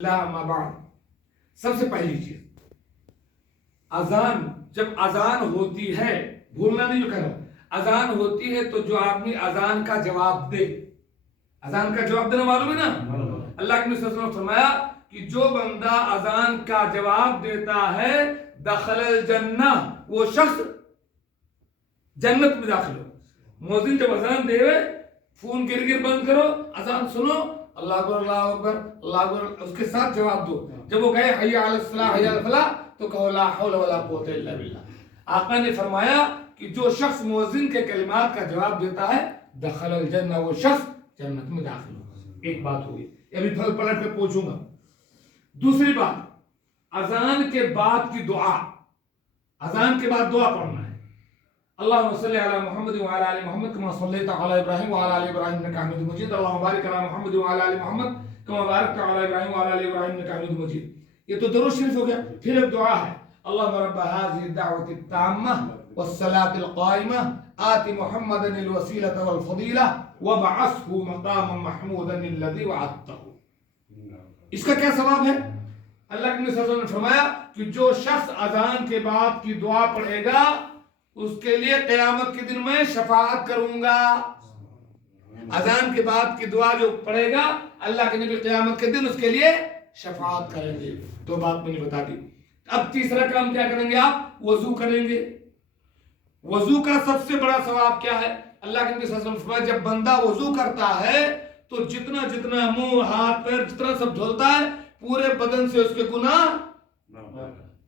اما بعد، سب سے پہلی چیز اذان، جب اذان ہوتی ہے، بھولنا نہیں جو کہہ رہا ہوں، اذان ہوتی ہے تو جو آدمی اذان کا جواب دے، اذان کا جواب دینا معلوم ہے نا، اللہ کے نبی صلی اللہ علیہ وسلم نے فرمایا کہ جو بندہ اذان کا جواب دیتا ہے دخل الجنہ، وہ شخص جنت میں داخل ہو۔ مؤذن جب اذان دے فون گر گر بند کرو، اذان سنو، اللہ اکبر اللہ اکبر اللہ اکبر، اس کے ساتھ جواب دو۔ جب وہ کہے حی علی الصلاۃ حی علی الفلاح تو کہو لا حول ولا قوت الا باللہ۔ آقا نے فرمایا کہ جو شخص مؤذن کے کلمات کا جواب دیتا ہے دخل الجنہ، وہ شخص جنت میں داخل ہوگا۔ ایک بات ہوئی، ابھی پھل پلٹ کے پوچھوں گا۔ دوسری بات، اذان کے بعد کی دعا، اذان کے بعد دعا پڑھنا ہے۔ اللہم صلی علی محمد وعلی آل محمد کما صلیت علی ابراہیم وعلی آل ابراہیم انک حمید مجید، اللہم بارک علی محمد وعلی آل محمد کما بارکت علی ابراہیم وعلی آل ابراہیم انک حمید مجید۔ یہ تو درود شریف ہو گیا۔ پھر ایک دعا ہے، اللہم رب هذه الدعوة التامة والصلاة القائمة آت محمدا الوسیلة والفضیلہ وابعثه مقاما محمودا الذی وعدته۔ اس کا کیا ثواب ہے؟ اللہ کے نبی صلی اللہ علیہ وسلم نے فرمایا کہ جو شخص اذان کے بعد کی دعا پڑھے گا اس کے لیے قیامت کے دن میں شفاعت کروں گا۔ اذان کے بعد کی دعا جو پڑھے گا اللہ کے نبی قیامت کے دن اس کے لیے شفاعت کریں گے۔ دو بات میں نے بتا دی۔ اب تیسرا کام کیا کریں گے؟ آپ وضو کریں گے۔ وضو کا سب سے بڑا ثواب کیا ہے؟ اللہ کے نبی صلی اللہ علیہ وسلم فرمایا جب بندہ وضو کرتا ہے تو جتنا جتنا منہ ہاتھ پیر جتنا سب دھلتا ہے پورے بدن سے اس کے گناہ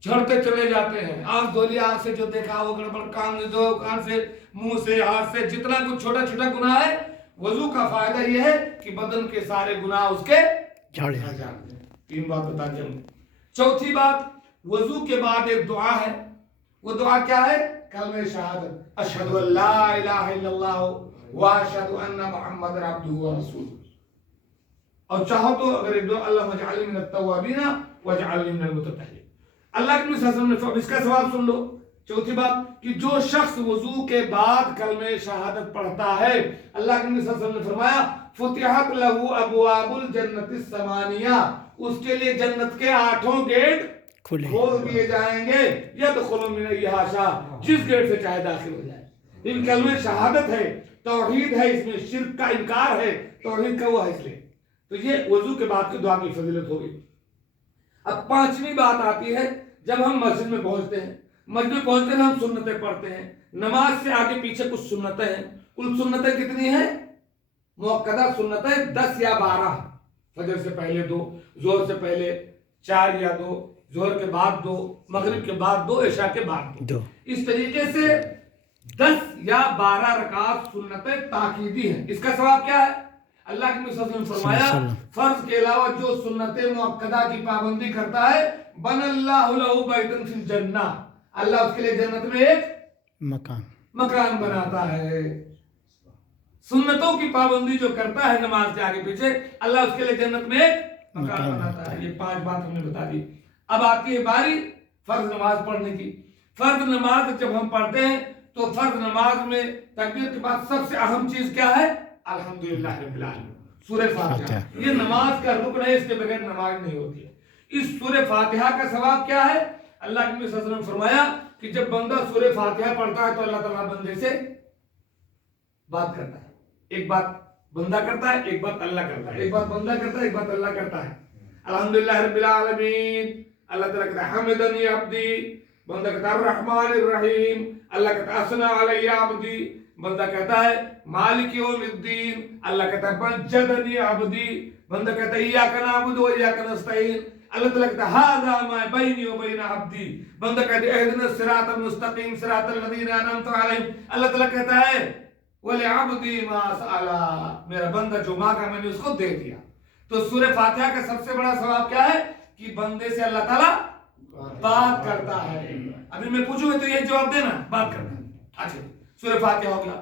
جھڑتے چلے جاتے ہیں۔ آنکھ دھولی، آنکھ سے جو دیکھا وہ گڑبڑ، کان سے دو، کان سے، منہ سے، ہاتھ سے، جتنا کچھ چھوٹا چھوٹا گناہ ہے، وضو کا فائدہ یہ ہے کہ بدن کے سارے گناہ اس کے جھڑ جاتے ہیں۔ تین بات بتا دیا۔ چوتھی بات، وضو کے بعد ایک دعا ہے۔ وہ دعا کیا ہے؟ کلمہ شہادت، اشہد ان لا الہ الا اللہ واشہد ان محمد عبدہ ورسولہ۔ اور چاہو تو اگر ایک دعا، اللہم اجعلنی من التوابین واجعلنی من المتطہرین۔ اللہ کے نبی صلی اللہ علیہ وسلم نے اس کا ثواب سن لو۔ چوتھی بات کہ جو شخص وضو کے بعد کلمہ شہادت پڑھتا ہے اللہ کے نبی صلی اللہ علیہ وسلم نے فرمایا فتحت لہ ابواب الجنت الثمانیہ، اس کے لیے جنت کے 8 گیٹ کھول دیے جائیں گے، یدخل من ایہا شاء، جس گیٹ سے چاہے داخل ہو جائے۔ ان کلمہ شہادت ہے، توحید ہے، اس میں شرک کا انکار ہے، توحید کا وہ ہے، اس لیے تو یہ وضو کے بعد کی دعا کی فضیلت ہوگی۔ اب پانچویں بات آتی ہے، جب ہم مسجد میں پہنچتے ہیں، مسجد میں پہنچتے ہیں ہم سنتیں پڑھتے ہیں۔ نماز سے آگے پیچھے کچھ سنتیں ہیں۔ کل سنتیں کتنی ہیں؟ مؤکدہ سنتیں 10 یا 12۔ فجر سے پہلے 2، ظہر سے پہلے 4 یا 2، ظہر کے بعد 2، مغرب کے بعد 2، عشاء کے بعد 2۔ اس طریقے سے 10 یا 12 رکعات سنتیں تاکیدی ہیں۔ اس کا ثواب کیا ہے؟ اللہ کے نبی صلی اللہ علیہ وسلم نے فرمایا فرض کے علاوہ جو سنت مؤکدہ کی پابندی کرتا ہے بن اللہ لہ بیتا فی الجنہ، اللہ اس کے لیے جنت میں ایک مکان بناتا ہے۔ سنتوں کی پابندی جو کرتا ہے نماز کے آگے پیچھے اللہ اس کے لیے جنت میں ایک مکان بناتا ہے۔ یہ 5 بات ہم نے بتا دی۔ اب آتی ہے باری فرض نماز پڑھنے کی۔ فرض نماز جب ہم پڑھتے ہیں تو فرض نماز میں تکبیر کے بعد سب سے اہم چیز کیا ہے؟ الحمدللہ رب العالمین، سورہ فاتحہ۔ یہ نماز کا رکن ہے، اس کے بغیر نماز نہیں ہوتی ہے۔ اس سورہ فاتحہ کا ثواب کیا ہے؟ اللہ کے نبی صلی اللہ علیہ وسلم نے فرمایا کہ جب بندہ سورہ فاتحہ پڑھتا ہے تو اللہ تعالیٰ بندے سے بات کرتا ہے۔ ایک بات بندہ کرتا ہے، ایک بات اللہ کرتا ہے، ایک بات بندہ کرتا ہے، ایک بات اللہ کرتا ہے۔ الحمدللہ رب العالمین، اللہ تعالیٰ کہتا ہے حمدنی عبدی، بندہ کہتا ہے الرحمن الرحیم، اللہ کہتا ہے اثنى علی عبدی، بندہ کہتا ہے مالک یوم الدین، اللہ کہتا ہے مجدنی عبدی، بندہ کہتا ہے ایاک نعبد و ایاک نستعین، اللہ تعالیٰ کہتا ہے ھذا ما بینی و بین عبدی، بندہ کہتا ہے اہدنا الصراط المستقیم صراط الذین انعمت علیہم، اللہ تعالیٰ کہتا ہے وَلِعَبْدِي مَا سَأَلَ، میرا بندہ جو مانگا میں نے اس کو دے دیا۔ تو سورہ فاتحہ کا سب سے بڑا ثواب کیا ہے؟ کہ بندے سے اللہ تعالیٰ بات کرتا ہے۔ ابھی میں پوچھوں گا تو یہ جواب دینا، بات کرنا ہے۔ اچھا سورہ فاتحہ ہو گیا۔